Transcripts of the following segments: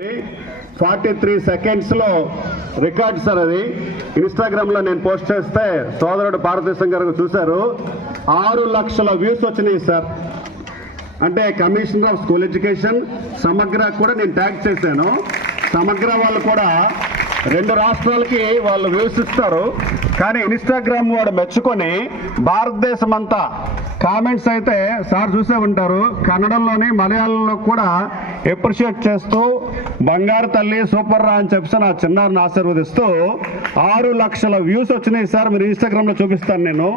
43 సెకండ్స్లో record sir. అది ఇన్స్టాగ్రామ్లో నేను పోస్ట్ చేస్తే సోదరుడు భారతదేశం గారు చూశారు. 6 లక్షల వ్యూస్ వచ్చినాయి సార్. అంటే కమిషనర్ ఆఫ్ స్కూల్ ఎడ్యుకేషన్ సమగ్ర కూడా నేను ట్యాగ్ చేశాను. సమగ్ర వాళ్ళు కూడా 2 రాష్ట్రాలకి వాళ్ళు వ్యూస్ ఇస్తారు. కానీ ఇన్స్టాగ్రామ్ వాడు మెచ్చుకొని భారతదేశం అంతా కామెంట్స్ అయితే సార్ చూసే ఉంటారు. కన్నడంలోని మలయాళంలో కూడా అప్రిషియేట్ చేస్తూ బంగారు తల్లి సూపర్ రా అని చెప్పి నా చిన్నారిని ఆశీర్వదిస్తూ 6 లక్షల వ్యూస్ వచ్చినాయి సార్. మీరు ఇన్స్టాగ్రామ్లో చూపిస్తాను నేను.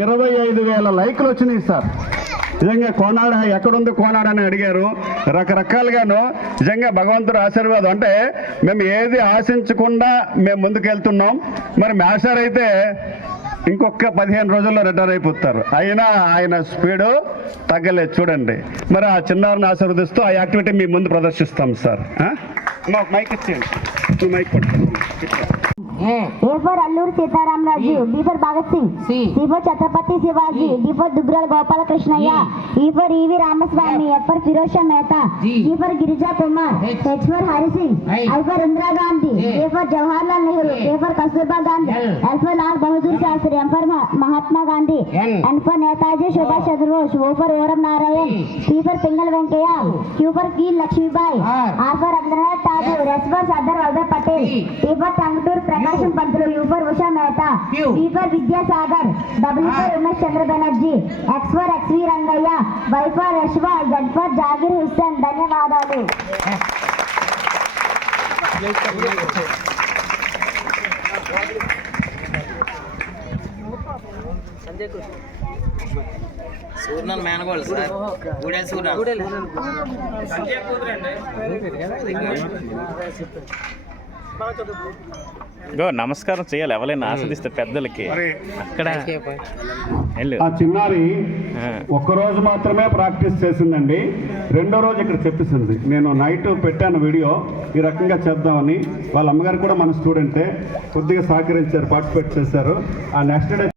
25,000 లైక్లు వచ్చినాయి సార్. నిజంగా కోనాడ ఎక్కడుంది కోనాడ అని అడిగారు. రకరకాలుగాను నిజంగా భగవంతుడు ఆశీర్వాదం. అంటే మేము ఏది ఆశించకుండా మేము ముందుకెళ్తున్నాం. మరి మేషార్ అయితే ఇంకొక 15 రోజుల్లో రిటైర్ అయిపోతారు. అయినా ఆయన స్పీడు తగ్గలేదు చూడండి. మరి ఆ చిన్నారిని ఆశీర్వదిస్తూ ఆ యాక్టివిటీ మీ ముందు ప్రదర్శిస్తాం సార్. మైక్ ఇచ్చేయండి. Mike A for Alluri Sitaram Raju, B for Bhagat Singh, C for Chhatrapati Shivaji, D for Duggal Gopala Krishnaya, E for E.V. Ramaswamy, F for Firozshah Mehta, G for Girija Kumar, H for Hari Singh, I for Indira Gandhi, A for Jawaharlal Nehru, A for Kasturba Gandhi, L for Lal Bahadur Shastri, M for Mahatma Gandhi, N for Netaji Subhash Chandra Bose, O for Oram Narayan, P for Pingal Venkaya, Q for K. Lakshmibai, R for Rabindranath Tagore, S for Sardar Vallabhbhai Patel, T for Tangtur Prakasham Pantulu, U for Usha Mehta, V for Vidyasagar, W for Umesh Chandra Banerjee, X for XV Rangayya, Y for Yashwa, Z for Jagir Hussain. ధన్యవాదాలు. సూర్ణన్ మేనగోళ్ళు sir. గూడెల్ సూర్ణ నమస్కారం చేయాలి ఎవరైనా ఆస్వాదిస్తే పెద్దలకి. అక్కడ ఆ చిన్నారి ఒక్కరోజు మాత్రమే ప్రాక్టీస్ చేసిందండి. 2వ రోజు ఇక్కడ చెప్పేసింది. నేను నైట్ పెట్టాను వీడియో ఈ రకంగా చేద్దామని. వాళ్ళ అమ్మగారు కూడా మన స్టూడెంటే, కొద్దిగా సహకరించారు, పార్టిసిపేట్ చేశారు. ఆ నెక్స్ట్ డే